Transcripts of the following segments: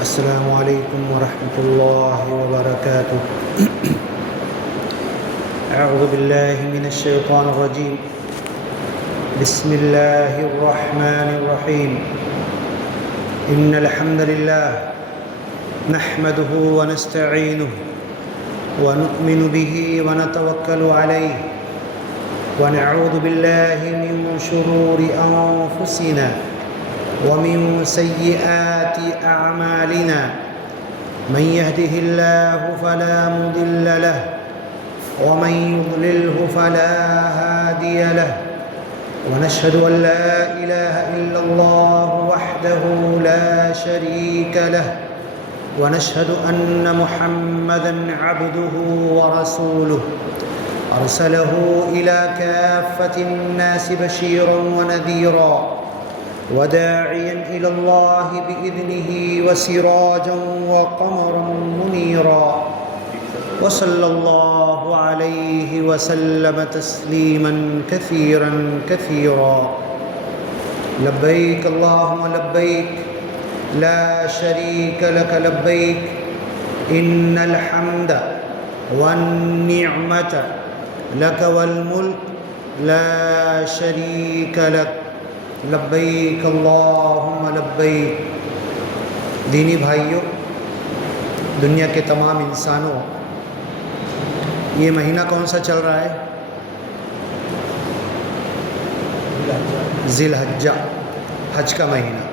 السلام علیکم ورحمۃ اللہ وبرکاتہ۔ اعوذ باللہ من الشیطان الرجیم، بسم اللہ الرحمن الرحیم۔ ان الحمد للہ نحمده ونستعینه ونؤمن به ونتوکل علیہ ونعوذ باللہ من شرور انفسنا ومن سیئات اعمالنا، من يهده الله فلا مضل له ومن يضلله فلا هادي له، ونشهد ان لا اله الا الله وحده لا شريك له، ونشهد ان محمدا عبده ورسوله ارسله الى كافة الناس بشيرا ونذيرا وداعيا إلى الله بإذنه وسراجا وقمرا منيرا، وصلى الله عليه وسلم تسليما كثيرا كثيرا۔ لبيك اللهم لبيك لا شريك لك لبيك، إن الحمد والنعمة لك والملك لا شريك لك لبیک اللہم لبیک۔ دینی بھائیوں، دنیا کے تمام انسانوں، یہ مہینہ کون سا چل رہا ہے؟ ذی الحجہ، حج کا مہینہ۔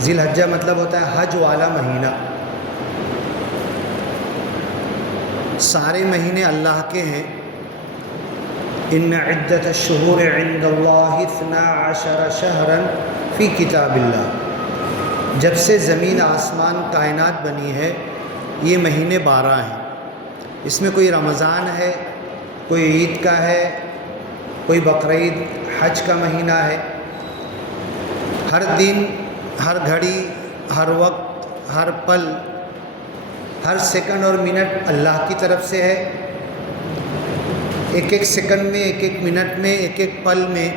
ذی الحجہ مطلب ہوتا ہے حج والا مہینہ۔ سارے مہینے اللہ کے ہیں۔ ان عدت الشہور عند اللہ 12 شہرا فی کتاب اللہ۔ جب سے زمین آسمان کائنات بنی ہے یہ مہینے 12 ہیں۔ اس میں کوئی رمضان ہے، کوئی عید کا ہے، کوئی بقرعید، حج کا مہینہ ہے۔ ہر دن، ہر گھڑی، ہر وقت، ہر پل، ہر سیکنڈ اور منٹ اللہ کی طرف سے ہے۔ ایک ایک سیکنڈ میں، ایک ایک منٹ میں، ایک ایک پل میں،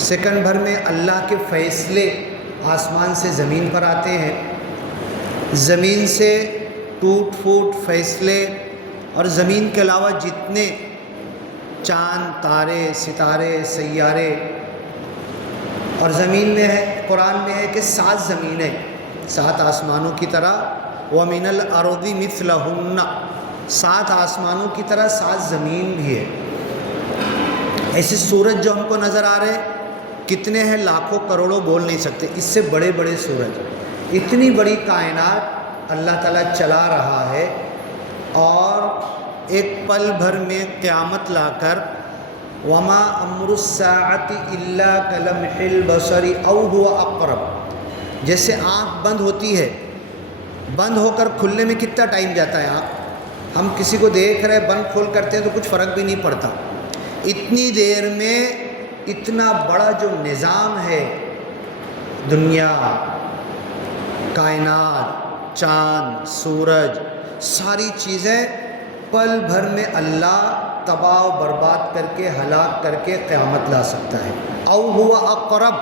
سیکنڈ بھر میں اللہ کے فیصلے آسمان سے زمین پر آتے ہیں۔ زمین سے ٹوٹ پھوٹ فیصلے، اور زمین کے علاوہ جتنے چاند، تارے، ستارے، سیارے، اور زمین میں ہے، قرآن میں ہے کہ 7 زمینیں 7 آسمانوں کی طرح، وَمِنَ الْأَرْضِ مِثْلَهُنَّ، 7 آسمانوں کی طرح 7 زمین بھی ہے۔ ایسے سورج جو ہم کو نظر آ رہے ہیں، کتنے ہیں؟ لاکھوں کروڑوں بول نہیں سکتے، اس سے بڑے بڑے سورج۔ اتنی بڑی کائنات اللہ تعالیٰ چلا رہا ہے، اور ایک پل بھر میں قیامت لا کر وَمَا أَمْرُ السَّاعَةِ إِلَّا كَلَمْحِ الْبَصَرِ أَوْ هُوَ أَقْرَبُ۔ جیسے آنکھ بند ہوتی ہے، بند ہو کر کھلنے میں کتنا ٹائم جاتا ہے؟ ہم کسی کو دیکھ رہے بند کھول کرتے ہیں تو کچھ فرق بھی نہیں پڑتا۔ اتنی دیر میں اتنا بڑا جو نظام ہے، دنیا، کائنات، چاند، سورج، ساری چیزیں پل بھر میں اللہ تباہ و برباد کر کے، ہلاک کر کے قیامت لا سکتا ہے۔ او ہوا اقرب،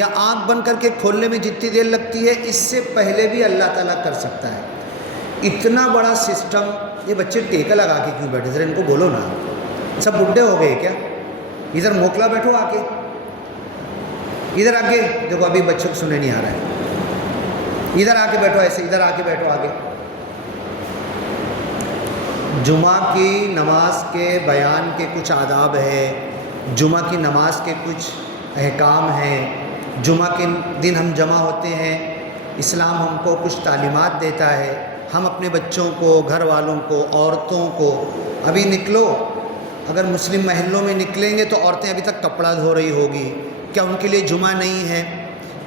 یا آنکھ بند کر کے کھولنے میں جتنی دیر لگتی ہے اس سے پہلے بھی اللہ تعالیٰ کر سکتا ہے۔ اتنا بڑا سسٹم۔ یہ بچے ٹیکا لگا کے کیوں بیٹھے؟ ذرا ان کو بولو نا، سب بڈھے ہو گئے کیا؟ ادھر موکلا بیٹھو آ کے، ادھر آ کے دیکھو، ابھی بچوں کو سننے نہیں آ رہا ہے، ادھر آ کے بیٹھو، ایسے ادھر آ کے بیٹھو آگے۔ جمعہ کی نماز کے بیان کے کچھ آداب ہے، جمعہ کی نماز کے کچھ احکام ہیں۔ جمعہ کے دن ہم جمع ہوتے ہیں، اسلام ہم کو کچھ تعلیمات دیتا ہے۔ ہم اپنے بچوں کو، گھر والوں کو، عورتوں کو، ابھی نکلو، اگر مسلم محلوں میں نکلیں گے تو عورتیں ابھی تک کپڑا دھو رہی ہوگی۔ کیا ان کے لیے جمعہ نہیں ہے؟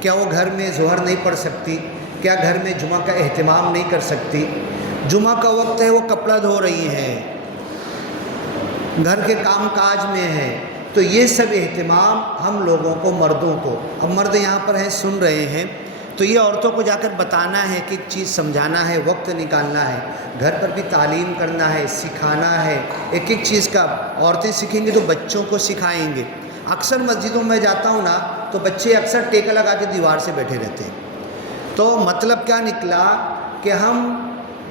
کیا وہ گھر میں ظہر نہیں پڑھ سکتی؟ کیا گھر میں جمعہ کا اہتمام نہیں کر سکتی؟ جمعہ کا وقت ہے، وہ کپڑا دھو رہی ہیں، گھر کے کام کاج میں ہیں۔ تو یہ سب اہتمام ہم لوگوں کو، مردوں کو، اب مرد یہاں پر ہیں، سن رہے ہیں، تو یہ عورتوں کو جا کر بتانا ہے، کہ ایک چیز سمجھانا ہے، وقت نکالنا ہے، گھر پر بھی تعلیم کرنا ہے، سکھانا ہے۔ ایک ایک چیز کا عورتیں سیکھیں گی تو بچوں کو سکھائیں گے۔ اکثر مسجدوں میں جاتا ہوں نا، تو بچے اکثر ٹیکا لگا کے دیوار سے بیٹھے رہتے ہیں۔ تو مطلب کیا نکلا کہ ہم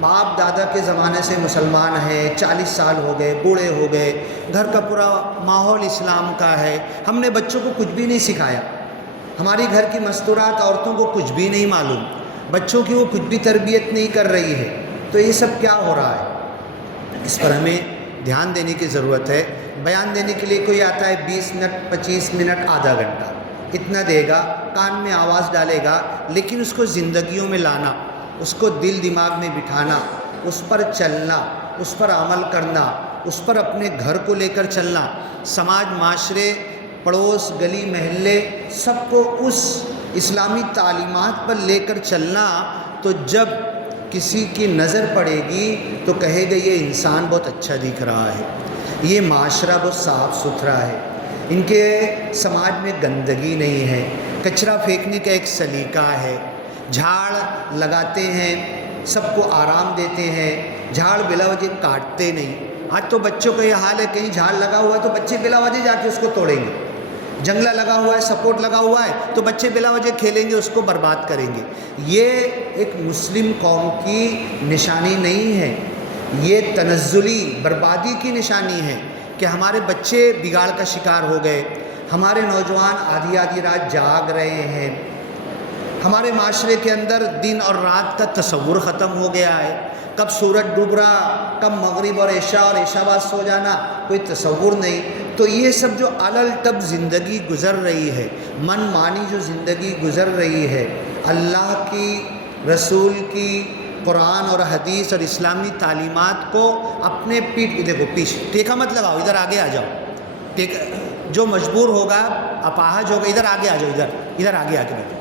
باپ دادا کے زمانے سے مسلمان ہیں، 40 سال ہو گئے، بوڑھے ہو گئے، گھر کا پورا ماحول اسلام کا ہے، ہم نے بچوں کو کچھ بھی نہیں سکھایا، ہماری گھر کی مستورات عورتوں کو کچھ بھی نہیں معلوم، بچوں کی وہ کچھ بھی تربیت نہیں کر رہی ہے، تو یہ سب کیا ہو رہا ہے؟ اس پر ہمیں دھیان دینے کی ضرورت ہے۔ بیان دینے کے لیے کوئی آتا ہے 20 منٹ 25 منٹ آدھا گھنٹہ اتنا دے گا، کان میں آواز ڈالے گا، لیکن اس کو زندگیوں میں لانا، اس کو دل دماغ میں بٹھانا، اس پر چلنا، اس پر عمل کرنا، اس پر اپنے گھر کو لے کر چلنا، سماج معاشرے پڑوس گلی محلے سب کو اس اسلامی تعلیمات پر لے کر چلنا، تو جب کسی کی نظر پڑے گی تو کہے گا یہ انسان بہت اچھا دکھ رہا ہے، یہ معاشرہ بہت صاف ستھرا ہے، ان کے سماج میں گندگی نہیں ہے، کچرا پھینکنے کا ایک سلیقہ ہے، جھاڑ لگاتے ہیں، سب کو آرام دیتے ہیں، جھاڑ بلا وجہ کاٹتے نہیں۔ آج تو بچوں کا یہ حال ہے، کہیں جھاڑ لگا ہوا ہے تو بچے بلا وجہ جا کے اس کو توڑیں گے، جنگلہ لگا ہوا ہے، سپورٹ لگا ہوا ہے تو بچے بلا وجہ کھیلیں گے، اس کو برباد کریں گے۔ یہ ایک مسلم قوم کی نشانی نہیں ہے، یہ تنزلی بربادی کی نشانی ہے کہ ہمارے بچے بگاڑ کا شکار ہو گئے، ہمارے نوجوان آدھی آدھی رات جاگ رہے ہیں، ہمارے معاشرے کے اندر دن اور رات کا تصور ختم ہو گیا ہے، کب سورج ڈوب رہا، کب مغرب اور عشاء بعد سو جانا، کوئی تصور نہیں۔ تو یہ سب جو علل تب زندگی گزر رہی ہے، من مانی جو زندگی گزر رہی ہے، اللہ کی رسول کی قرآن اور حدیث اور اسلامی تعلیمات کو اپنے دیکھو ٹیکا مت لگاؤ، ادھر آگے آ جاؤ، جو مجبور ہوگا اپاہج ہوگا ادھر آگے آ جاؤ، ادھر آگے آ کے بیٹھو۔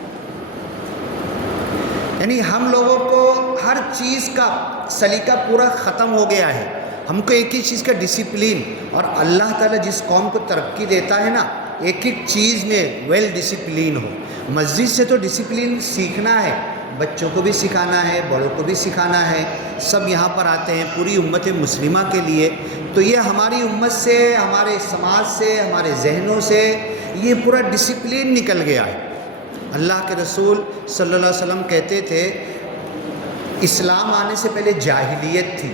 یعنی ہم لوگوں کو ہر چیز کا سلیقہ پورا ختم ہو گیا ہے، ہم کو ایک ہی چیز کا ڈسپلین، اور اللہ تعالیٰ جس قوم کو ترقی دیتا ہے نا، ایک ایک چیز میں ویل ڈسپلین ہو۔ مسجد سے تو ڈسپلین سیکھنا ہے، بچوں کو بھی سکھانا ہے، بڑوں کو بھی سکھانا ہے، سب یہاں پر آتے ہیں پوری امت مسلمہ کے لیے۔ تو یہ ہماری امت سے، ہمارے سماج سے، ہمارے ذہنوں سے یہ پورا ڈسپلین نکل گیا ہے۔ اللہ کے رسول صلی اللہ علیہ وسلم کہتے تھے اسلام آنے سے پہلے جاہلیت تھی،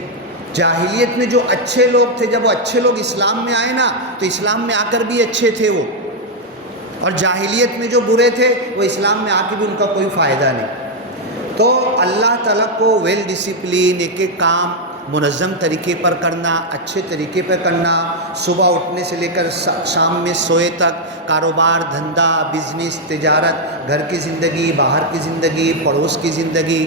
جاہلیت میں جو اچھے لوگ تھے، جب وہ اچھے لوگ اسلام میں آئے نا تو اسلام میں آ کر بھی اچھے تھے وہ، اور جاہلیت میں جو برے تھے وہ اسلام میں آ کے بھی ان کا کوئی فائدہ نہیں۔ تو اللہ تعالیٰ کو ویل ڈسپلین، ایک ایک کام منظم طریقے پر کرنا، اچھے طریقے پر کرنا، صبح اٹھنے سے لے کر شام میں سوئے تک، کاروبار دھندا بزنس تجارت، گھر کی زندگی باہر کی زندگی، پڑوس کی زندگی،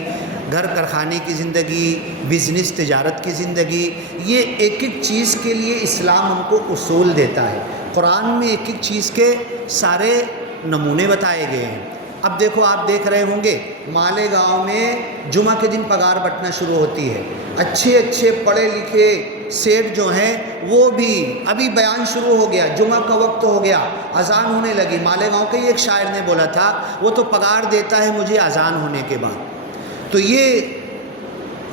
گھر کارخانے کی زندگی، بزنس تجارت کی زندگی، یہ ایک ایک چیز کے لیے اسلام ہم کو اصول دیتا ہے۔ قرآن میں ایک ایک چیز کے سارے نمونے بتائے گئے ہیں۔ اب دیکھو، آپ دیکھ رہے ہوں گے مالیگاؤں میں جمعہ کے دن پگار بٹنا شروع ہوتی ہے، اچھے اچھے پڑھے لکھے سیٹ جو ہیں وہ بھی ابھی بیان شروع ہو گیا، جمعہ کا وقت ہو گیا، اذان ہونے لگی۔ مالیگاؤں کے ایک شاعر نے بولا تھا وہ تو پگار دیتا ہے مجھے اذان ہونے کے بعد۔ تو یہ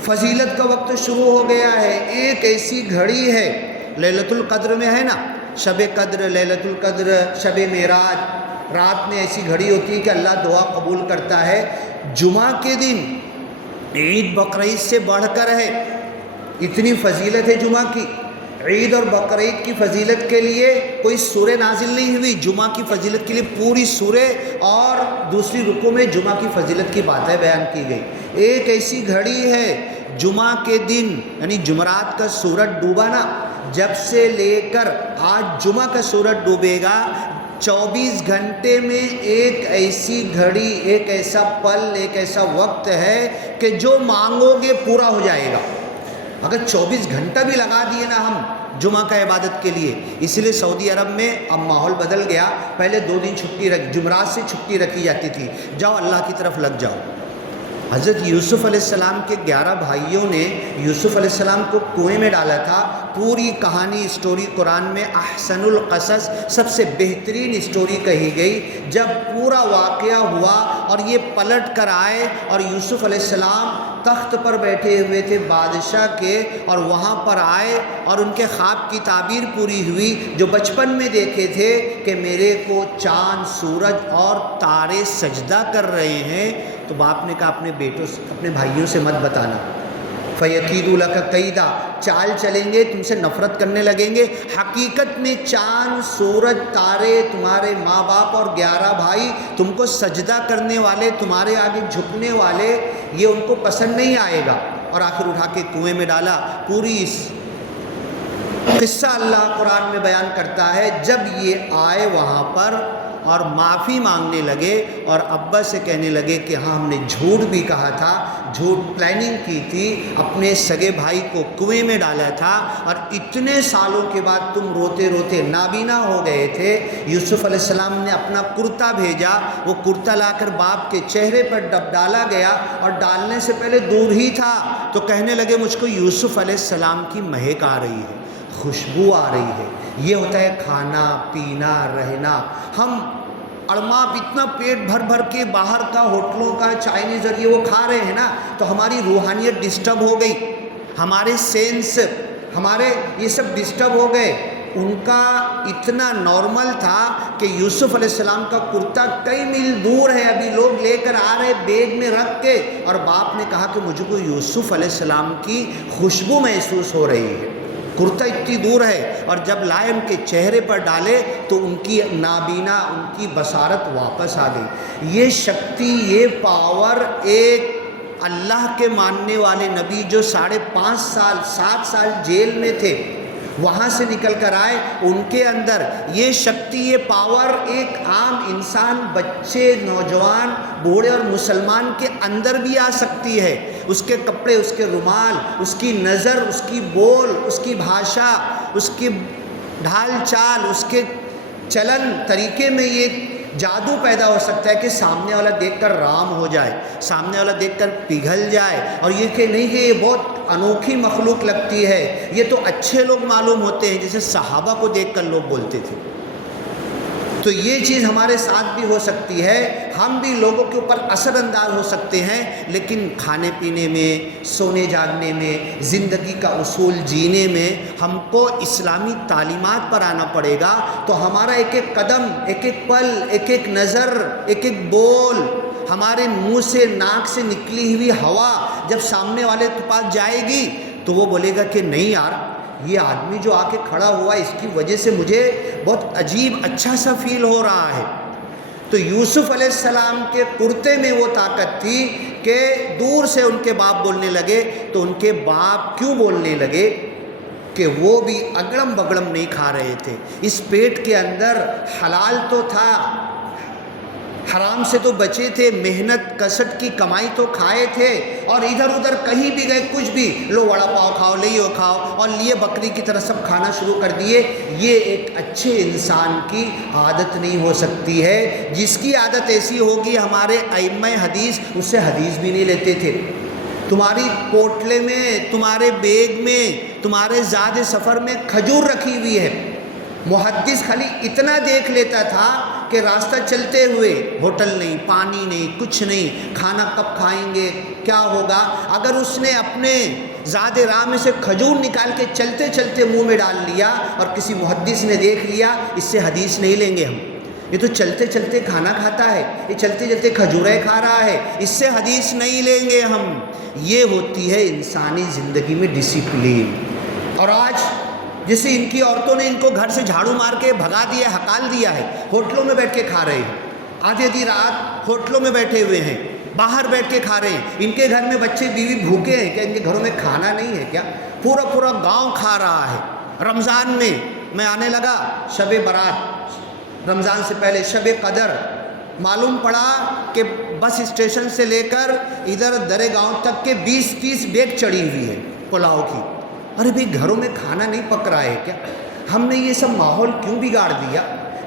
فضیلت کا وقت شروع ہو گیا ہے۔ ایک ایسی گھڑی ہے لیلۃ القدر میں ہے نا، شب قدر، لیلۃ القدر، شب معراج، رات میں ایسی گھڑی ہوتی ہے کہ اللہ دعا قبول کرتا ہے۔ جمعہ کے دن عید بقرعید سے بڑھ کر ہے، اتنی فضیلت ہے جمعہ کی۔ عید اور بقرعید کی فضیلت کے لیے کوئی سورہ نازل نہیں ہوئی، جمعہ کی فضیلت کے لیے پوری سورہ اور دوسری رکوع میں جمعہ کی فضیلت کی باتیں بیان کی گئی۔ ایک ایسی گھڑی ہے جمعہ کے دن، یعنی جمعرات کا سورج ڈوبا نا، جب سے لے کر آج جمعہ کا سورج ڈوبے گا، 24 گھنٹے میں ایک ایسی گھڑی، ایک ایسا پل، ایک ایسا وقت ہے کہ جو مانگو گے پورا ہو جائے گا۔ اگر 24 گھنٹہ بھی لگا دیے نا ہم جمعہ کا عبادت کے لیے، اسی لیے سعودی عرب میں اب ماحول بدل گیا، پہلے 2 دن چھٹی جمعرات سے چھٹی رکھی جاتی تھی، جاؤ اللہ کی طرف لگ جاؤ۔ حضرت یوسف علیہ السلام کے 11 بھائیوں نے یوسف علیہ السلام کو کنویں میں ڈالا تھا پوری کہانی اسٹوری قرآن میں احسن القصص سب سے بہترین اسٹوری کہی گئی. جب پورا واقعہ ہوا اور یہ پلٹ کر آئے اور یوسف علیہ السلام تخت پر بیٹھے ہوئے تھے بادشاہ کے، اور وہاں پر آئے اور ان کے خواب کی تعبیر پوری ہوئی جو بچپن میں دیکھے تھے کہ میرے کو چاند، سورج اور تارے سجدہ کر رہے ہیں، تو باپ نے کہا اپنے بیٹوں سے، اپنے بھائیوں سے مت بتانا. فَيَكِيدُ لَكَ كَيْدًا، چال چلیں گے، تم سے نفرت کرنے لگیں گے. حقیقت میں چاند، سورج، تارے، تمہارے ماں باپ اور 11 بھائی، تم کو سجدہ کرنے والے، تمہارے آگے جھکنے والے، یہ ان کو پسند نہیں آئے گا. اور آخر اٹھا کے کنویں میں ڈالا. پوری قصہ اللہ قرآن میں بیان کرتا ہے. جب یہ آئے وہاں پر اور معافی مانگنے لگے اور ابا سے کہنے لگے کہ ہاں ہم نے جھوٹ بھی کہا تھا، جھوٹ پلاننگ کی تھی، اپنے سگے بھائی کو کنویں میں ڈالا تھا، اور اتنے سالوں کے بعد تم روتے روتے نابینا ہو گئے تھے. یوسف علیہ السلام نے اپنا کرتا بھیجا، وہ کرتا لا کر باپ کے چہرے پر ڈالا گیا، اور ڈالنے سے پہلے دور ہی تھا تو کہنے لگے مجھ کو یوسف علیہ السلام کی مہک آ رہی ہے، خوشبو آ رہی ہے. یہ ہوتا ہے کھانا پینا رہنا. ہم اڑماپ اتنا پیٹ بھر بھر کے باہر کا ہوٹلوں کا چائنیز اور یہ وہ کھا رہے ہیں نا، تو ہماری روحانیت ڈسٹرب ہو گئی، ہمارے سینس، ہمارے یہ سب ڈسٹرب ہو گئے. ان کا اتنا نارمل تھا کہ یوسف علیہ السلام کا کرتا کئی میل دور ہے، ابھی لوگ لے کر آ رہے بیگ میں رکھ کے، اور باپ نے کہا کہ مجھ کو یوسف علیہ السلام کی خوشبو محسوس ہو رہی ہے. کرتا اتنی دور ہے، اور جب لائے ان کے چہرے پر ڈالے تو ان کی نابینا، ان کی بصارت واپس آ گئی. یہ شکتی، یہ پاور ایک اللہ کے ماننے والے نبی جو 5.5 سال 7 سال جیل میں تھے، وہاں سے نکل کر آئے، ان کے اندر یہ شکتی، یہ پاور ایک عام انسان، بچے، نوجوان، بوڑھے اور مسلمان کے اندر بھی آ سکتی ہے. اس کے کپڑے، اس کے رومال، اس کی نظر، اس کی بول، اس کی بھاشا، اس کی ڈھال چال، اس کے چلن طریقے میں یہ جادو پیدا ہو سکتا ہے کہ سامنے والا دیکھ کر رام ہو جائے، سامنے والا دیکھ کر پگھل جائے، اور یہ کہ نہیں کہ یہ بہت انوکھی مخلوق لگتی ہے، یہ تو اچھے لوگ معلوم ہوتے ہیں، جیسے صحابہ کو دیکھ کر لوگ بولتے تھے. تو یہ چیز ہمارے ساتھ بھی ہو سکتی ہے، ہم بھی لوگوں کے اوپر اثر انداز ہو سکتے ہیں، لیکن کھانے پینے میں، سونے جاگنے میں، زندگی کا اصول جینے میں ہم کو اسلامی تعلیمات پر آنا پڑے گا. تو ہمارا ایک ایک قدم، ایک ایک پل، ایک ایک نظر، ایک ایک بول، ہمارے منہ سے، ناک سے نکلی ہوئی ہوا جب سامنے والے کے پاس جائے گی تو وہ بولے گا کہ نہیں یار، یہ آدمی جو آ کے کھڑا ہوا اس کی وجہ سے مجھے بہت عجیب اچھا سا فیل ہو رہا ہے. تو یوسف علیہ السلام کے کرتے میں وہ طاقت تھی کہ دور سے ان کے باپ بولنے لگے، تو ان کے باپ کیوں بولنے لگے کہ وہ بھی اگڑم بگڑم نہیں کھا رہے تھے. اس پیٹ کے اندر حلال تو تھا، حرام سے تو بچے تھے، محنت کسٹ کی کمائی تو کھائے تھے، اور ادھر ادھر کہیں بھی گئے کچھ بھی لو وڑا پاؤ کھاؤ، لیو کھاؤ، اور لیے بکری کی طرح سب کھانا شروع کر دیے. یہ ایک اچھے انسان کی عادت نہیں ہو سکتی ہے. جس کی عادت ایسی ہوگی، ہمارے ائمہ حدیث اس سے حدیث بھی نہیں لیتے تھے. تمہاری پوٹلے میں، تمہارے بیگ میں، تمہارے زاد سفر میں کھجور رکھی ہوئی ہے، محدث خالی اتنا دیکھ لیتا تھا کہ راستہ چلتے ہوئے ہوٹل نہیں، پانی نہیں، کچھ نہیں، کھانا کب کھائیں گے، کیا ہوگا. اگر اس نے اپنے زاد راہ میں سے کھجور نکال کے چلتے چلتے منہ میں ڈال لیا اور کسی محدث نے دیکھ لیا، اس سے حدیث نہیں لیں گے ہم. یہ تو چلتے چلتے کھانا کھاتا ہے، یہ چلتے چلتے کھجوریں کھا رہا ہے، اس سے حدیث نہیں لیں گے ہم. یہ ہوتی ہے انسانی زندگی میں ڈسپلین. اور آج جیسے ان کی عورتوں نے ان کو گھر سے جھاڑو مار کے بھگا دیا، ہکال دیا ہے، ہوٹلوں میں بیٹھ کے کھا رہے ہیں، آدھی آدھی رات ہوٹلوں میں بیٹھے ہوئے ہیں، باہر بیٹھ کے کھا رہے ہیں. ان کے گھر میں بچے بیوی بھوکے ہیں کیا؟ ان کے گھروں میں کھانا نہیں ہے کیا؟ پورا پورا گاؤں کھا رہا ہے. رمضان میں آنے لگا، شب برات، رمضان سے پہلے شب قدر، معلوم پڑا کہ بس اسٹیشن سے لے کر ادھر درے گاؤں تک کے 20-30 بیگ چڑھی ہوئی ہے پلاؤ کی. ارے بھئی گھروں میں کھانا نہیں پک رہا ہے کیا؟ ہم نے یہ سب ماحول کیوں بگاڑ دیا؟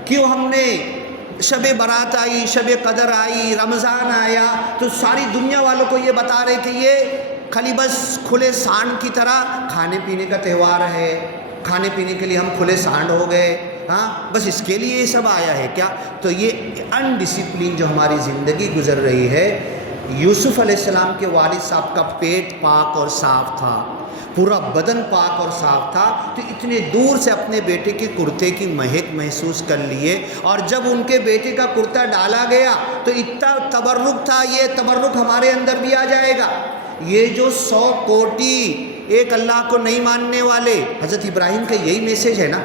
کیوں ہم نے شب برات آئی، شب قدر آئی، رمضان آیا تو ساری دنیا والوں کو یہ بتا رہے کہ یہ خالی بس کھلے سانڈ کی طرح کھانے پینے کا تہوار ہے، کھانے پینے کے لیے ہم کھلے سانڈ ہو گئے، ہاں بس اس کے لیے یہ سب آیا ہے کیا؟ تو یہ انڈسپلن جو ہماری زندگی گزر رہی ہے، یوسف علیہ السلام کے والد صاحب کا پیٹ پاک اور صاف تھا، پورا بدن پاک اور صاف تھا، تو اتنے دور سے اپنے بیٹے کے کرتے کی مہک محسوس کر لیے، اور جب ان کے بیٹے کا کرتا ڈالا گیا تو اتنا تبرک تھا، یہ تبرک ہمارے اندر بھی آ جائے گا۔ یہ جو 100 کوٹی ایک اللہ کو نہیں ماننے والے، حضرت ابراہیم کا یہی میسیج ہے نا،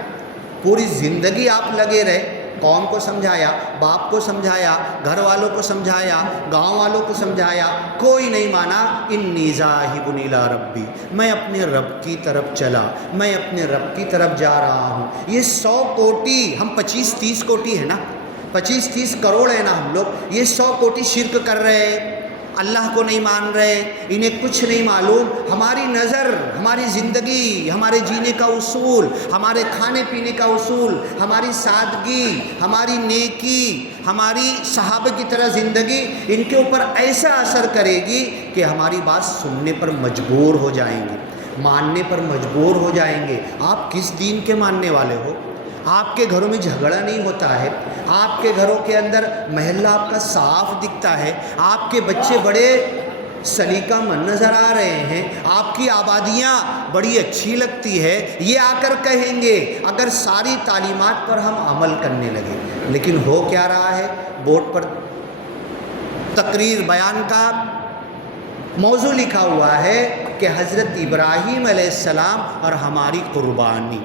پوری زندگی آپ لگے رہے، قوم کو سمجھایا، باپ کو سمجھایا، گھر والوں کو سمجھایا، گاؤں والوں کو سمجھایا، کوئی نہیں مانا۔ انی ذاہب الی ربی، میں اپنے رب کی طرف چلا، میں اپنے رب کی طرف جا رہا ہوں۔ یہ 100 کوٹی، ہم 25-30 کوٹی ہے نا، 25-30 کروڑ ہے نا ہم لوگ، یہ 100 کوٹی شرک کر رہے ہیں، اللہ کو نہیں مان رہے، انہیں کچھ نہیں معلوم۔ ہماری نظر، ہماری زندگی، ہمارے جینے کا اصول، ہمارے کھانے پینے کا اصول، ہماری سادگی، ہماری نیکی، ہماری صحابہ کی طرح زندگی، ان کے اوپر ایسا اثر کرے گی کہ ہماری بات سننے پر مجبور ہو جائیں گے، ماننے پر مجبور ہو جائیں گے۔ آپ کس دین کے ماننے والے ہو؟ آپ کے گھروں میں جھگڑا نہیں ہوتا ہے، آپ کے گھروں کے اندر محلہ آپ کا صاف دکھتا ہے، آپ کے بچے بڑے سلیقہ مند نظر آ رہے ہیں، آپ کی آبادیاں بڑی اچھی لگتی ہے، یہ آ کر کہیں گے اگر ساری تعلیمات پر ہم عمل کرنے لگے۔ لیکن ہو کیا رہا ہے؟ بورڈ پر تقریر بیان کا موضوع لکھا ہوا ہے کہ حضرت ابراہیم علیہ السلام اور ہماری قربانی۔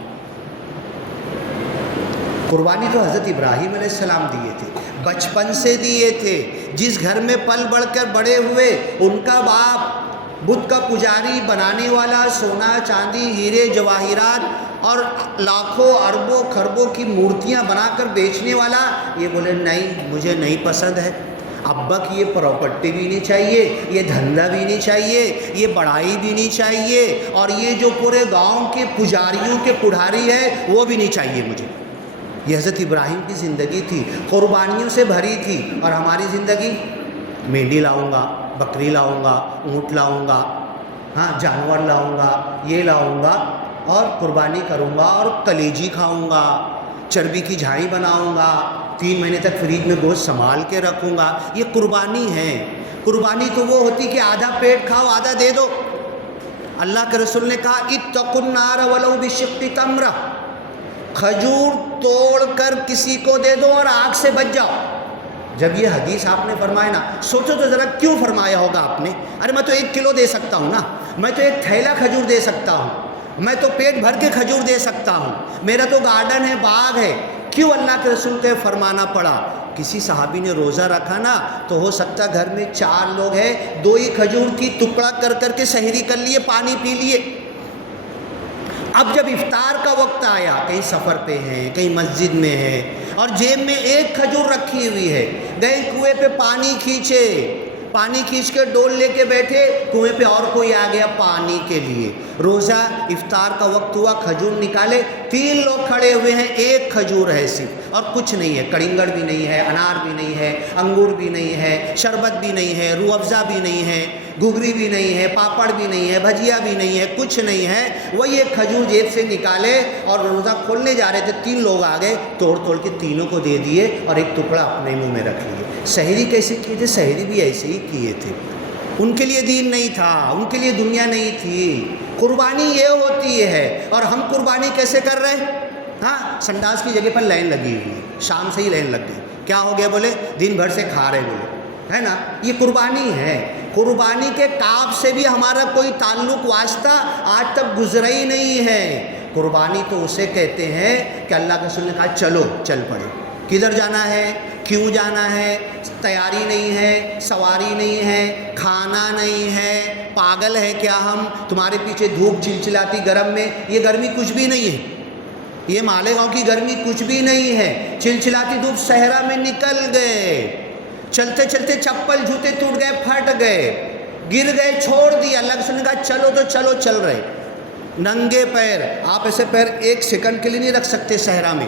قربانی تو حضرت ابراہیم علیہ السلام دیے تھے، بچپن سے دیے تھے، جس گھر میں پل بڑھ کر بڑے ہوئے، ان کا باپ بت کا پجاری بنانے والا، سونا چاندی ہیرے جواہرات اور لاکھوں اربوں خربوں کی مورتیاں بنا کر بیچنے والا، یہ بولے نہیں مجھے نہیں پسند ہے، ابا کی یہ پراپرٹی بھی نہیں چاہیے، یہ دھندا بھی نہیں چاہیے، یہ بڑائی بھی نہیں چاہیے، اور یہ جو پورے گاؤں کے پجاریوں کے پڑھاری ہے وہ بھی نہیں چاہیے مجھے۔ یہ حضرت ابراہیم کی زندگی تھی، قربانیوں سے بھری تھی، اور ہماری زندگی مینڈی لاؤں گا، بکری لاؤں گا، اونٹ لاؤں گا، ہاں جانور لاؤں گا، یہ لاؤں گا اور قربانی کروں گا، اور کلیجی کھاؤں گا، چربی کی جھائی بناؤں گا، 3 مہینے تک فریج میں گوشت سنبھال کے رکھوں گا۔ یہ قربانی ہے۔ قربانی تو وہ ہوتی کہ آدھا پیٹ کھاؤ آدھا دے دو۔ اللہ کے رسول نے کہا اتقوا النار ولو بشق تمرہ، کھجور توڑ کر کسی کو دے دو اور آگ سے بچ جاؤ۔ جب یہ حدیث آپ نے فرمایا نا، سوچو تو ذرا کیوں فرمایا ہوگا آپ نے؟ ارے میں تو 1 کلو دے سکتا ہوں نا، میں تو 1 تھیلا کھجور دے سکتا ہوں، میں تو پیٹ بھر کے کھجور دے سکتا ہوں، میرا تو گارڈن ہے، باغ ہے، کیوں اللہ کے رسول کے فرمانا پڑا؟ کسی صحابی نے روزہ رکھا نا، تو ہو سکتا گھر میں 4 لوگ ہیں، 2 ہی کھجور کی ٹکڑا کر کر کے سحری کر لیے، پانی پی لیے۔ اب جب افطار کا وقت آیا، کہیں سفر پہ ہیں، کہیں مسجد میں ہیں، اور جیب میں 1 کھجور رکھی ہوئی ہے، گئے کنویں پہ پانی کھینچے، پانی کھینچ کے ڈول لے کے بیٹھے، کنویں پہ اور کوئی آ گیا پانی کے لیے، روزہ افطار کا وقت ہوا، کھجور نکالے، 3 لوگ کھڑے ہوئے ہیں، 1 کھجور ہے صرف، اور کچھ نہیں ہے، کڑنگڑ بھی نہیں ہے، انار بھی نہیں ہے، انگور بھی نہیں ہے، شربت بھی نہیں ہے، روح افزا بھی نہیں ہے، گھگری بھی نہیں ہے، پاپڑ بھی نہیں ہے، بھجیا بھی نہیں ہے، کچھ نہیں ہے۔ وہی 1 کھجور جیب سے نکالے اور روزہ کھولنے جا رہے تھے، 3 لوگ آ گئے، توڑ توڑ کے تینوں کو دے دیے، اور 1 ٹکڑا اپنے منہ میں رکھ لیے۔ سحری کیسے کیے تھے؟ سحری بھی ایسے ہی کیے تھے۔ ان کے لیے دین نہیں تھا، ان کے لیے دنیا نہیں تھی۔ قربانی یہ ہوتی ہے، اور ہم قربانی کیسے کر رہے ہیں؟ ہاں، سنڈاس کی جگہ پر لائن لگی ہوئی ہے، شام سے ہی لائن لگ گئی، کیا ہو گیا بولے؟ دن بھر سے کھا رہے بولے، ہے نا؟ یہ قربانی ہے۔ قربانی کے کعب سے بھی ہمارا کوئی تعلق واسطہ آج تک گزرا ہی نہیں ہے۔ قربانی تو اسے کہتے ہیں کہ اللہ کے رسول نے کہا چلو، چل پڑے۔ کدھر جانا ہے؟ کیوں جانا ہے؟ تیاری نہیں ہے، سواری نہیں ہے، کھانا نہیں ہے، پاگل ہے کیا ہم؟ تمہارے پیچھے دھوپ چلچلاتی گرم میں، یہ گرمی کچھ بھی نہیں ہے، یہ مالیگاؤں کی گرمی کچھ بھی نہیں ہے۔ چلچلاتی دھوپ صحرا میں نکل گئے، چلتے چلتے چپل جوتے ٹوٹ گئے، پھٹ گئے، گر گئے، چھوڑ دیا۔ اللہ کے رسول نے کہا چلو تو چلو، چل رہے ننگے پیر۔ آپ ایسے پیر 1 سیکنڈ کے لیے نہیں رکھ سکتے صحرا میں۔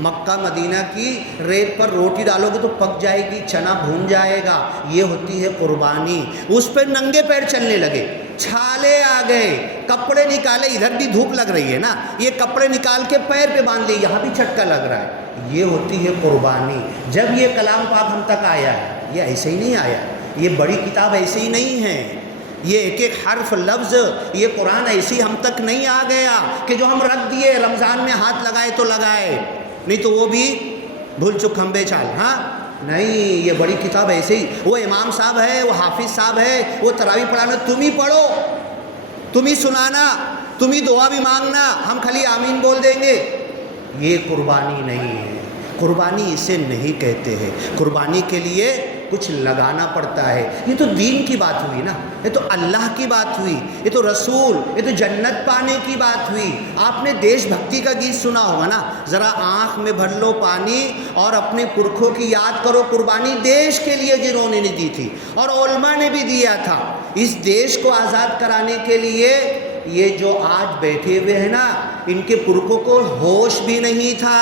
مکہ مدینہ کی ریت پر روٹی ڈالو گے تو پک جائے گی، چنا بھون جائے گا، یہ ہوتی ہے قربانی۔ اس پہ ننگے پیر چلنے لگے، چھالے آ گئے، کپڑے نکالے، ادھر بھی دھوپ لگ رہی ہے نا، یہ کپڑے نکال کے پیر پہ باندھ لیے، یہاں بھی جھٹکا لگ رہا ہے، یہ ہوتی ہے قربانی۔ جب یہ کلام پاک ہم تک آیا ہے، یہ ایسے ہی نہیں آیا، یہ بڑی کتاب ایسے ہی نہیں ہے، یہ ایک ایک حرف لفظ، یہ قرآن ایسی ہم تک نہیں آ گیا کہ جو ہم رکھ دیے، رمضان میں ہاتھ لگائے تو لگائے، نہیں تو وہ بھی بھول چک کھمبے چال، ہاں نہیں، یہ بڑی کتاب ایسے ہی، وہ امام صاحب ہے، وہ حافظ صاحب ہے، وہ تراویح پڑھانا، تم ہی پڑھو، تم ہی سنانا، تم ہی دعا بھی مانگنا، ہم خالی آمین بول دیں گے، یہ قربانی نہیں ہے۔ قربانی اسے نہیں کہتے ہیں، قربانی کے لیے کچھ لگانا پڑتا ہے۔ یہ تو دین کی بات ہوئی نا، یہ تو اللہ کی بات ہوئی، یہ تو رسول، یہ تو جنت پانے کی بات ہوئی۔ آپ نے دیش بھکتی کا گیت سنا ہوگا نا، ذرا آنکھ میں بھر لو پانی اور اپنے پرکھوں کی یاد کرو، قربانی دیش کے لیے جنہوں نے دی تھی اور علماء نے بھی دیا تھا، اس دیش کو آزاد کرانے کے لیے۔ یہ جو آج بیٹھے ہوئے ہیں نا، ان کے پرکھوں کو ہوش بھی نہیں تھا۔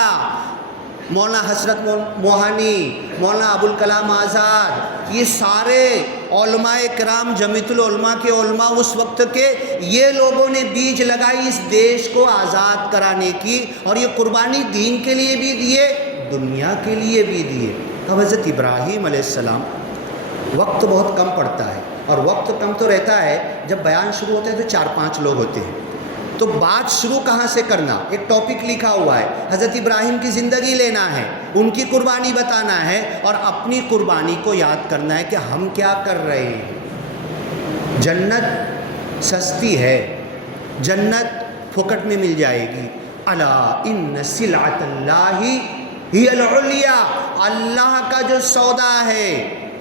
مولانا حسرت موہانی، مولانا ابوالکلام آزاد، یہ سارے علماء کرام، جمیعۃ العلماء کے علماء اس وقت کے، یہ لوگوں نے بیج لگائی اس دیش کو آزاد کرانے کی، اور یہ قربانی دین کے لیے بھی دیے، دنیا کے لیے بھی دیے۔ اب حضرت ابراہیم علیہ السلام، وقت بہت کم پڑتا ہے، اور وقت کم تو رہتا ہے، جب بیان شروع ہوتا ہے تو 4-5 لوگ ہوتے ہیں، تو بات شروع کہاں سے کرنا، ایک ٹاپک لکھا ہوا ہے، حضرت ابراہیم کی زندگی لینا ہے، ان کی قربانی بتانا ہے، اور اپنی قربانی کو یاد کرنا ہے کہ ہم کیا کر رہے ہیں۔ جنت سستی ہے، جنت پھوکٹ میں مل جائے گی۔ الا ان سلعۃ اللہ ہی العلیٰ، اللہ کا جو سودا ہے،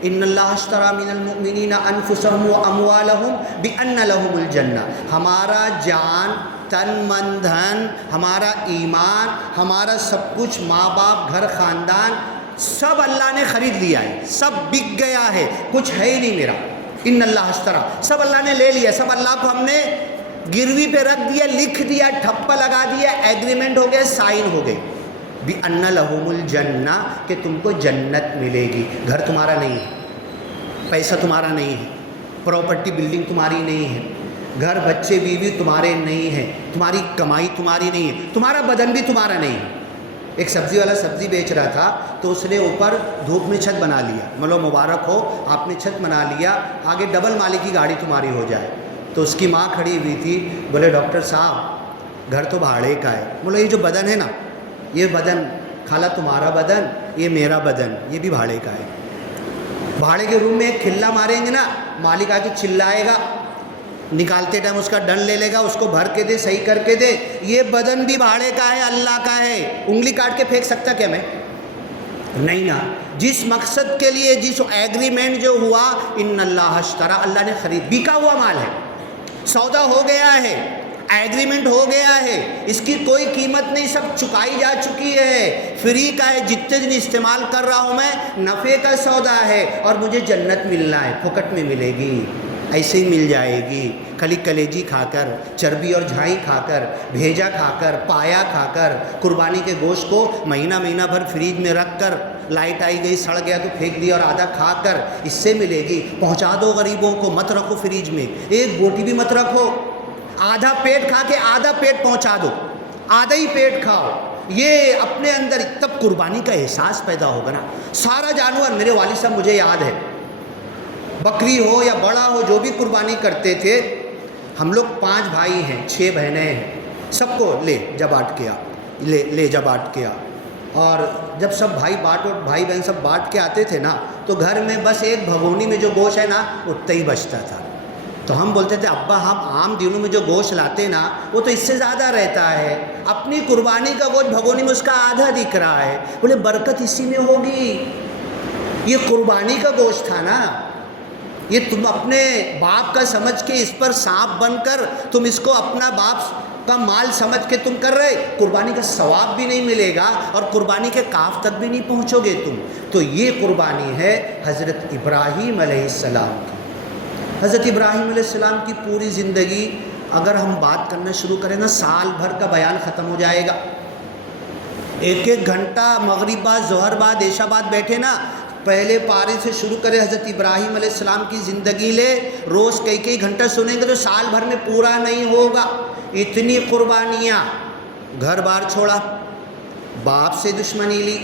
ان اللہ اشتری من المؤمنین انفسهم واموالهم بان لهم الجنہ، ہمارا جان، تن، من، دھن، ہمارا ایمان، ہمارا سب کچھ، ماں باپ، گھر، خاندان، سب اللہ نے خرید لیا ہے، سب بک گیا ہے، کچھ ہے ہی نہیں میرا۔ ان اللہ اشتری، سب اللہ نے لے لیا، سب اللہ کو ہم نے گروی پہ رکھ دیا، لکھ دیا، ٹھپا لگا دیا، ایگریمنٹ ہو گیا، سائن ہو گئے، بِأَنَّ لَهُمُ الْجَنَّةُ، کہ تم کو جنت ملے گی۔ گھر تمہارا نہیں ہے، پیسہ تمہارا نہیں ہے، پراپرٹی بلڈنگ تمہاری نہیں ہے، گھر، بچے، بیوی تمہارے نہیں ہیں، تمہاری کمائی تمہاری نہیں ہے، تمہارا بدن بھی تمہارا نہیں ہے۔ ایک سبزی والا سبزی بیچ رہا تھا، تو اس نے اوپر دھوپ میں چھت بنا لیا، مطلب مبارک ہو، آپ نے چھت بنا لیا، آگے ڈبل مالی کی گاڑی تمہاری ہو جائے۔ تو اس کی ماں کھڑی ہوئی تھی، بولے ڈاکٹر صاحب گھر تو بھاڑے کا ہے، بولے یہ جو بدن ہے نا، یہ بدن، خالہ تمہارا بدن، یہ میرا بدن، یہ بھی بھاڑے کا ہے۔ بھاڑے کے روم میں ایک کھلا ماریں گے نا، مالک آ کے چلائے گا، نکالتے ٹائم اس کا ڈن لے لے گا، اس کو بھر کے دے، صحیح کر کے دے، یہ بدن بھی بھاڑے کا ہے، اللہ کا ہے۔ انگلی کاٹ کے پھینک سکتا کیا میں؟ نہیں نا۔ جس مقصد کے لیے، جس ایگریمنٹ جو ہوا، ان اللہ اشتری، اللہ نے خرید، بکا ہوا مال ہے، سودا ہو گیا ہے، ایگریمنٹ ہو گیا ہے، اس کی کوئی قیمت نہیں، سب چکائی جا چکی ہے، فری کا ہے، جتنے دن استعمال کر رہا ہوں میں، نفع کا سودا ہے، اور مجھے جنت ملنا ہے، پھوکٹ میں ملے گی، ایسے ہی مل جائے گی، خالی کلیجی کھا کر، چربی اور جھائی کھا کر، بھیجا کھا کر، پایا کھا کر، قربانی کے گوشت کو مہینہ بھر فریج میں رکھ کر، لائٹ آئی گئی سڑ گیا تو پھینک دیا اور آدھا کھا کر، اس سے ملے گی۔ پہنچا دو غریبوں کو، مت رکھو فریج میں، ایک بوٹی بھی مت رکھو، آدھا پیٹ کھا کے آدھا پیٹ پہنچا دو، آدھا ہی پیٹ کھاؤ، یہ اپنے اندر، تب قربانی کا احساس پیدا ہوگا نا۔ سارا جانور، میرے والد صاحب مجھے یاد ہے، بکری ہو یا بڑا ہو، جو بھی قربانی کرتے تھے، ہم لوگ 5 بھائی ہیں، 6 بہنیں ہیں، سب کو لے جا بانٹ کے آ، لے جا بانٹ کے آ، اور جب سب بھائی بہن سب بانٹ کے آتے تھے نا، تو گھر میں بس ایک بھگونی میں جو گوشت ہے نا، اتنا ہی بچتا تھا۔ تو ہم بولتے تھے ابا ہم عام دنوں میں جو گوشت لاتے نا، وہ تو اس سے زیادہ رہتا ہے، اپنی قربانی کا گوشت بھگونی میں اس کا آدھا دکھ رہا ہے، بولے برکت اسی میں ہوگی، یہ قربانی کا گوشت تھا نا، یہ تم اپنے باپ کا سمجھ کے اس پر سانپ بن کر تم اس کو اپنا باپ کا مال سمجھ کے تم کر رہے، قربانی کا ثواب بھی نہیں ملے گا، اور قربانی کے کاف تک بھی نہیں پہنچو گے تم۔ تو یہ قربانی ہے حضرت ابراہیم علیہ السلام کی۔ حضرت ابراہیم علیہ السلام کی پوری زندگی اگر ہم بات کرنا شروع کریں نا، سال بھر کا بیان ختم ہو جائے گا۔ ایک گھنٹہ مغرب بعد، ظہر بعد، عشاء بعد بیٹھے نا، پہلے پارے سے شروع کرے حضرت ابراہیم علیہ السلام کی زندگی لے، روز کئی گھنٹہ سنیں گے تو سال بھر میں پورا نہیں ہوگا. اتنی قربانیاں، گھر بار چھوڑا، باپ سے دشمنی لی،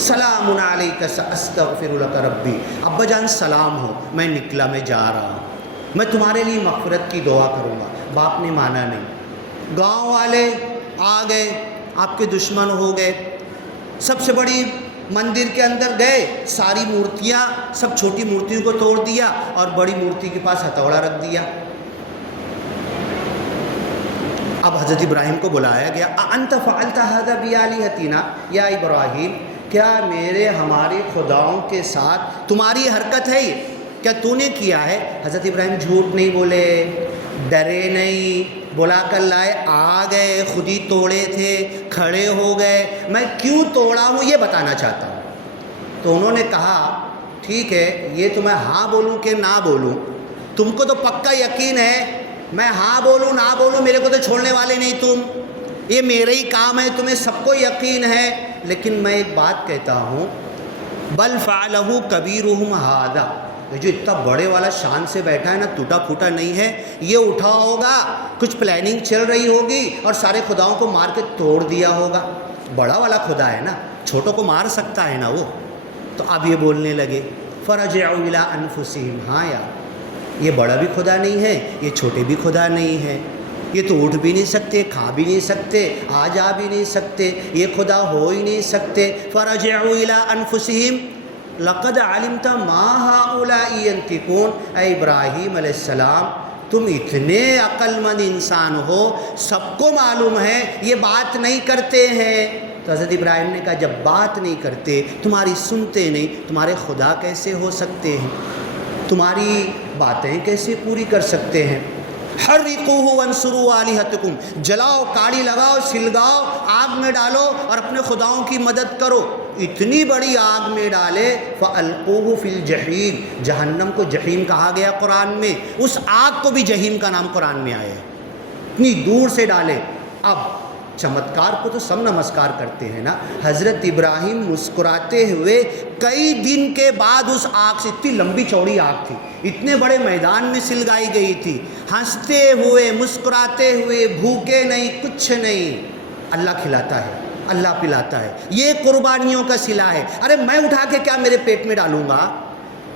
سلام علیک ساستغفر لک ربی، ابا جان سلام ہو، میں نکلا، میں جا رہا ہوں، میں تمہارے لیے مغفرت کی دعا کروں گا. باپ نے مانا نہیں. گاؤں والے آ گئے، آپ کے دشمن ہو گئے. سب سے بڑی مندر کے اندر گئے، ساری مورتیاں، سب چھوٹی مورتیوں کو توڑ دیا اور بڑی مورتی کے پاس ہتھوڑا رکھ دیا. اب حضرت ابراہیم کو بلایا گیا، اَأَنْتَ فَعَلْتَ هَذَا بِآلِهَتِنَا یا ابراہیم، کیا میرے ہمارے خداؤں کے ساتھ تمہاری حرکت ہے یہ؟ کیا تو نے کیا ہے؟ حضرت ابراہیم جھوٹ نہیں بولے، ڈرے نہیں، بلا کر لائے، آ گئے، خود ہی توڑے تھے، کھڑے ہو گئے، میں کیوں توڑا ہوں یہ بتانا چاہتا ہوں. تو انہوں نے کہا ٹھیک ہے، یہ تو میں ہاں بولوں کہ نہ بولوں، تم کو تو پکا یقین ہے، میں ہاں بولوں نہ بولوں میرے کو تو چھوڑنے والے نہیں تم، یہ میرے ہی کام ہے، تمہیں سب کو یقین ہے. لیکن میں ایک بات کہتا ہوں، بل فعلہ کبیرہم ھذا، یہ جو اتنا بڑے والا شان سے بیٹھا ہے نا، ٹوٹا پھوٹا نہیں ہے، یہ اٹھا ہوگا، کچھ پلاننگ چل رہی ہوگی اور سارے خداؤں کو مار کے توڑ دیا ہوگا. بڑا والا خدا ہے نا، چھوٹوں کو مار سکتا ہے نا وہ. تو اب یہ بولنے لگے، فرجعوا الی انفسہم، ہاں یار یہ بڑا بھی خدا نہیں ہے، یہ چھوٹے بھی خدا نہیں ہے، یہ تو اٹھ بھی نہیں سکتے، کھا بھی نہیں سکتے، آ جا بھی نہیں سکتے، یہ خدا ہو ہی نہیں سکتے. فرجعوا الی انفسہم لقد علمت ما هؤلاء ينطقون، اے ابراہیم علیہ السلام تم اتنے عقل مند انسان ہو، سب کو معلوم ہے یہ بات نہیں کرتے ہیں. تو حضرت ابراہیم نے کہا جب بات نہیں کرتے، تمہاری سنتے نہیں، تمہارے خدا کیسے ہو سکتے ہیں؟ تمہاری باتیں کیسے پوری کر سکتے ہیں؟ حرقوہ وانصروا آلہتکم، جلاؤ، کاڑی لگاؤ، سلگاؤ، آگ میں ڈالو اور اپنے خداؤں کی مدد کرو. اتنی بڑی آگ میں ڈالے، فَأَلْقُوهُ فِي الْجَحِيمِ، جہنم کو جحیم کہا گیا قرآن میں، اس آگ کو بھی جحیم کا نام قرآن میں آیا ہے، اتنی دور سے ڈالے. اب چمتکار کو تو سب نمسکار کرتے ہیں نا. حضرت ابراہیم مسکراتے ہوئے کئی دن کے بعد اس آگ سے، اتنی لمبی چوڑی آگ تھی، اتنے بڑے میدان میں سلگائی گئی تھی، ہنستے ہوئے، مسکراتے ہوئے، بھوکے نہیں، کچھ نہیں. اللہ کھلاتا ہے، اللہ پلاتا ہے، یہ قربانیوں کا صلہ ہے. ارے میں اٹھا کے کیا میرے پیٹ میں ڈالوں گا؟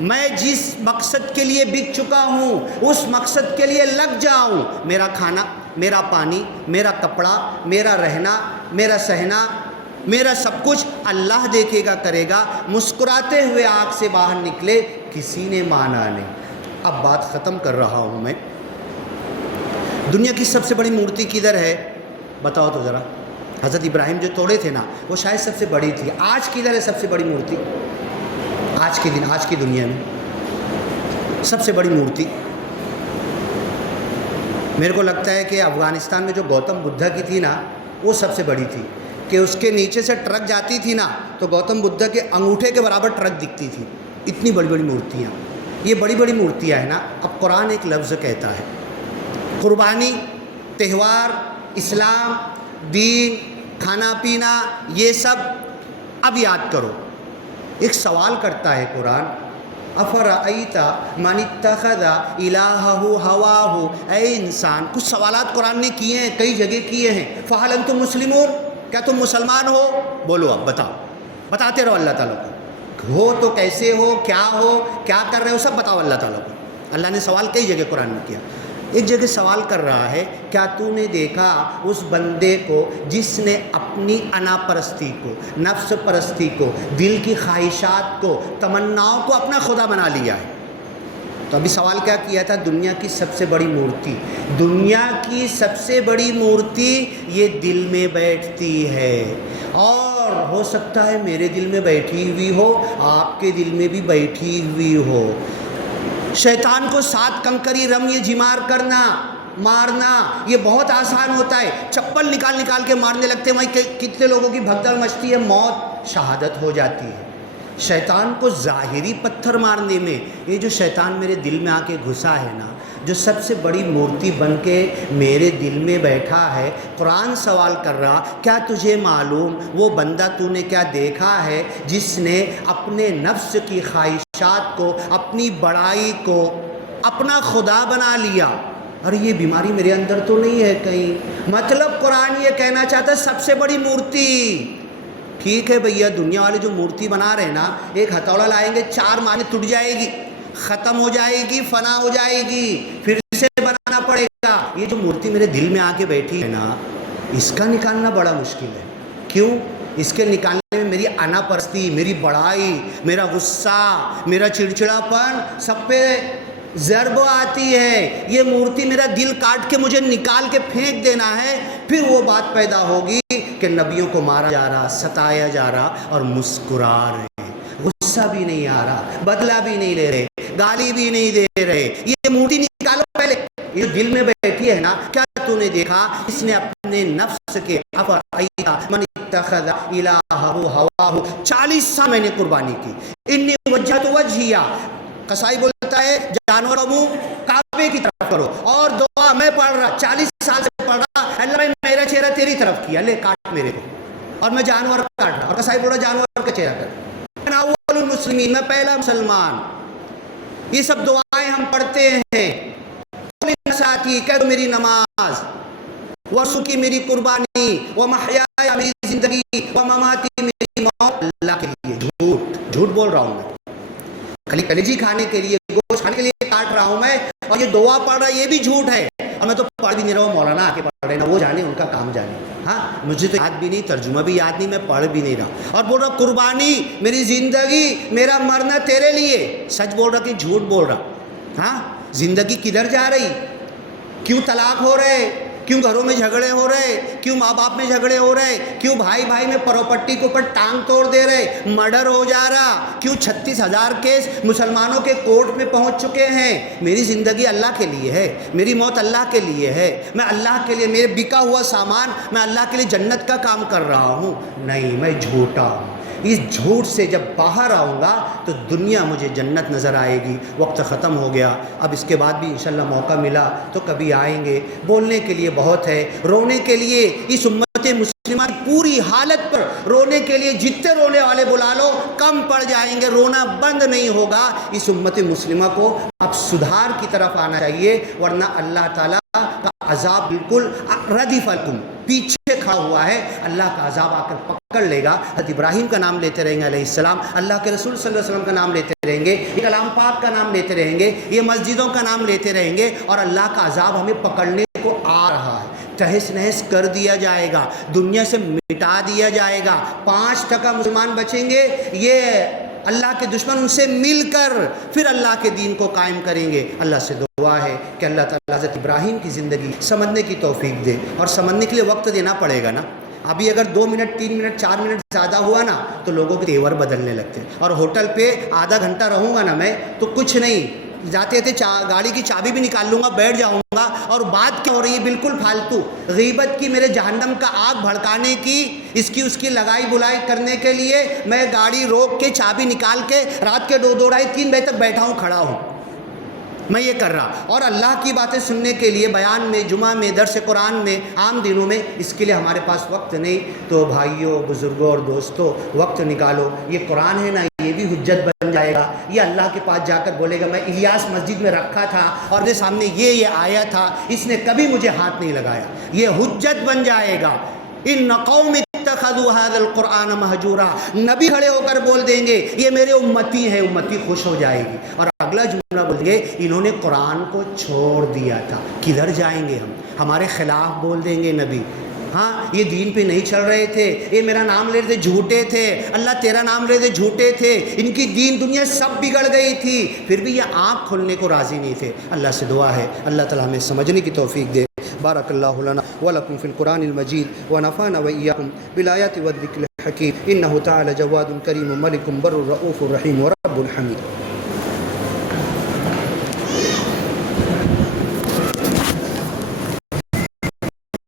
میں جس مقصد کے لیے بک چکا ہوں اس مقصد کے لیے لگ جاؤں. میرا کھانا، میرا پانی، میرا کپڑا، میرا رہنا، میرا سہنا، میرا سب کچھ اللہ دیکھے گا، کرے گا. مسکراتے ہوئے آگ سے باہر نکلے، کسی نے مانا نہیں. اب بات ختم کر رہا ہوں میں. دنیا کی سب سے بڑی مورتی کدھر ہے بتاؤ تو ذرا؟ حضرت ابراہیم جو توڑے تھے نا وہ شاید سب سے بڑی تھی. آج کدھر ہے سب سے بڑی مورتی؟ آج کے دن، آج کی دنیا میں سب سے بڑی مورتی میرے کو لگتا ہے کہ افغانستان میں جو گوتم بدھا کی تھی نا وہ سب سے بڑی تھی، کہ اس کے نیچے سے ٹرک جاتی تھی نا تو گوتم بدھا کے انگوٹھے کے برابر ٹرک دکھتی تھی. اتنی بڑی بڑی مورتیاں، یہ بڑی بڑی مورتیاں ہیں نا. اب قرآن ایک لفظ کہتا ہے، قربانی، تہوار، اسلام، دین، کھانا پینا، یہ سب اب یاد کرو. ایک سوال کرتا ہے قرآن، افرأیت من اتخذ الہہ ہواہ، اے انسان. کچھ سوالات قرآن نے کیے ہیں، کئی جگہ کیے ہیں. فہل انتم مسلمون، کیا تم مسلمان ہو؟ بولو، اب بتاؤ، بتاتے رہو اللہ تعالیٰ کو. ہو تو کیسے ہو، کیا کر رہے ہو، سب بتاؤ اللہ تعالیٰ کو. اللہ نے سوال کئی جگہ قرآن میں کیا. ایک جگہ سوال کر رہا ہے، کیا تو نے دیکھا اس بندے کو جس نے اپنی انا پرستی کو، نفس پرستی کو، دل کی خواہشات کو، تمناؤں کو اپنا خدا بنا لیا ہے؟ تو ابھی سوال کیا کیا تھا؟ دنیا کی سب سے بڑی مورتی، دنیا کی سب سے بڑی مورتی یہ دل میں بیٹھتی ہے. اور ہو سکتا ہے میرے دل میں بیٹھی ہوئی ہو، آپ کے دل میں بھی بیٹھی ہوئی ہو. شیطان کو 7 کنکری رم یہ جمار کرنا، مارنا، یہ بہت آسان ہوتا ہے. چپل نکال کے مارنے لگتے ہیں، وہیں کتنے لوگوں کی بھگدڑ مچتی ہے، موت، شہادت ہو جاتی ہے. شیطان کو ظاہری پتھر مارنے میں، یہ جو شیطان میرے دل میں آ کے گھسا ہے نا، جو سب سے بڑی مورتی بن کے میرے دل میں بیٹھا ہے، قرآن سوال کر رہا، کیا تجھے معلوم وہ بندہ تو نے کیا دیکھا ہے جس نے اپنے نفس کی خواہشات کو، اپنی بڑائی کو اپنا خدا بنا لیا؟ اور یہ بیماری میرے اندر تو نہیں ہے کہیں؟ مطلب قرآن یہ کہنا چاہتا ہے سب سے بڑی مورتی، ٹھیک ہے بھیا، دنیا والے جو مورتی بنا رہے ہیں نا، ایک ہتھوڑا لائیں گے، 4 ماہ میں ٹوٹ جائے گی، ختم ہو جائے گی، فنا ہو جائے گی، پھر سے بنانا پڑے گا۔ یہ جو مورتی میرے دل میں آ کے بیٹھی ہے نا، اس کا نکالنا بڑا مشکل ہے۔ کیوں؟ اس کے نکالنے میں میری انا پرستی، میری بڑائی، میرا غصہ، میرا چڑچڑاپن سب پہ ضرب آتی ہے۔ یہ مورتی میرا دل کاٹ کے مجھے نکال کے پھینک دینا ہے، پھر وہ بات پیدا ہوگی کہ نبیوں کو مارا جا رہا، ستایا جا رہا اور مسکرا رہے ہیں، غصہ بھی نہیں آ رہا، بدلہ بھی نہیں لے رہے، گالی بھی نہیں دے رہے۔ یہ مورتی نکالو پہلے، یہ دل میں بیٹھی ہے نا، کیا تو نے دیکھا اس نے اپنے نفس کے من اتخذ الہہ ہواہ، 40 سال میں نے قربانی کی، انی وجہت وجہیہ، قصائی بولتا ہے جانور کا منہ کعبے کی طرف کرو، اور دعا میں پڑھ رہا، 40 سال سے پڑھ رہا، اللہ میں میرا چہرہ تیری طرف کیا، لے کاٹ میرے کو، اور میں جانور کاٹ رہا، اور قصائی بول رہا جانور کا چہرہ کر، انا اول المسلمین، میں پہلا مسلمان۔ یہ سب دعائیں ہم پڑھتے ہیں، ساتھی کہہ دو میری نماز، ورسکی میری قربانی، ومحیایا میری زندگی، ومماتی میری موت اللہ کے لیے۔ جھوٹ بول رہا ہوں میں، خالی کلیجی کھانے کے لیے، گوشت کھانے کے لیے کاٹ رہا ہوں میں، اور یہ دعا پڑھ رہا، یہ بھی جھوٹ ہے، اور میں تو پڑھ بھی نہیں رہا ہوں، مولانا آ کے پڑھ رہے ہیں، وہ جانے ان کا کام جانے۔ ہاں مجھے تو یاد بھی نہیں، ترجمہ بھی یاد نہیں، میں پڑھ بھی نہیں رہا، اور بول رہا قربانی میری زندگی، میرا مرنا تیرے لیے۔ سچ بول رہا کہ جھوٹ بول رہا؟ ہاں زندگی کدھر جا رہی؟ کیوں طلاق ہو رہے؟ کیوں گھروں میں جھگڑے ہو رہے؟ کیوں ماں باپ میں جھگڑے ہو رہے؟ کیوں بھائی بھائی میں پراپرٹی کے اوپر ٹانگ توڑ دے رہے؟ مرڈر ہو جا رہا؟ کیوں 36,000 کیس مسلمانوں کے کورٹ میں پہنچ چکے ہیں؟ میری زندگی اللہ کے لیے ہے، میری موت اللہ کے لیے ہے، میں اللہ کے لیے، میرے بکا ہوا سامان میں اللہ کے لیے جنت کا کام کر رہا ہوں؟ نہیں، میں جھوٹا ہوں۔ اس جھوٹ سے جب باہر آؤں گا تو دنیا مجھے جنت نظر آئے گی۔ وقت ختم ہو گیا، اب اس کے بعد بھی انشاءاللہ موقع ملا تو کبھی آئیں گے۔ بولنے کے لیے بہت ہے، رونے کے لیے اس امت مسلمہ کی پوری حالت پر رونے کے لیے جتنے رونے والے بلا لو کم پڑ جائیں گے، رونا بند نہیں ہوگا۔ اس امت مسلمہ کو اب سدھار کی طرف آنا چاہیے، ورنہ اللہ تعالیٰ کا عذاب بالکل ردیف لکم، پیچھے کھڑا ہوا ہے، اللہ کا عذاب آ کر پکڑ لے گا۔ حضرت ابراہیم کا نام لیتے رہیں گے علیہ السلام، اللہ کے رسول صلی اللہ علیہ وسلم کا نام لیتے رہیں گے، یہ کلام پاک کا نام لیتے رہیں گے، یہ مسجدوں کا نام لیتے رہیں گے، اور اللہ کا عذاب ہمیں پکڑنے کو آ رہا ہے۔ تہس نہس کر دیا جائے گا، دنیا سے مٹا دیا جائے گا، 5% مسلمان بچیں گے، یہ اللہ کے دشمن ان سے مل کر پھر اللہ کے دین کو قائم کریں گے۔ اللہ سے دعا ہے کہ اللہ تعالیٰ حضرت ابراہیم کی زندگی سمجھنے کی توفیق دے، اور سمجھنے کے لیے وقت دینا پڑے گا نا۔ ابھی اگر 2 منٹ 3 منٹ 4 منٹ زیادہ ہوا نا تو لوگوں کے تیور بدلنے لگتے ہیں، اور ہوٹل پہ آدھا گھنٹہ رہوں گا نا میں تو کچھ نہیں، جاتے تھے گاڑی کی چابی بھی نکال لوں گا، بیٹھ جاؤں گا، اور بات کیا ہو رہی ہے بالکل فالتو، غیبت کی، میرے جہنم کا آگ بھڑکانے کی، اس کی لگائی بلائی کرنے کے لیے میں گاڑی روک کے چابی نکال کے رات کے 2 2 3 بجے تک بیٹھا ہوں، کھڑا ہوں، میں یہ کر رہا۔ اور اللہ کی باتیں سننے کے لیے بیان میں، جمعہ میں، درس قرآن میں، عام دنوں میں، اس کے لیے ہمارے پاس وقت نہیں۔ تو بھائیوں، بزرگوں اور دوستوں، وقت نکالو، یہ قرآن ہے نا، یہ بھی حجت بن جائے گا۔ یہ اللہ کے پاس جا کر بولے گا میں الیاس مسجد میں رکھا تھا اور میرے سامنے یہ آیا تھا، اس نے کبھی مجھے ہاتھ نہیں لگایا، یہ حجت بن جائے گا۔ ان قوم اتخذوا هذا القرآن مہجورا، نبی کھڑے ہو کر بول دیں گے یہ میرے امتی ہے، امتی خوش ہو جائے گی۔ اور اگلا جملہ بول گے انہوں نے قرآن کو چھوڑ دیا تھا، کدھر جائیں گے ہم؟ ہمارے خلاف بول دیں گے نبی، ہاں یہ دین پہ نہیں چل رہے تھے، یہ میرا نام لے رہے تھے جھوٹے تھے، اللہ تیرا نام لے رہے تھے جھوٹے تھے، ان کی دین دنیا سب بگڑ گئی تھی، پھر بھی یہ آنکھ کھولنے کو راضی نہیں تھے۔ اللہ سے دعا ہے اللہ تعالیٰ ہمیں سمجھنے کی توفیق دے۔ بارک اللہ لنا ولکم فی القرآن المجید ونفعنا وإیاکم بالآیات والذکر الحکیم، انہ تعالی جواد کریم ملک بر رؤوف رحیم ورب الحمید۔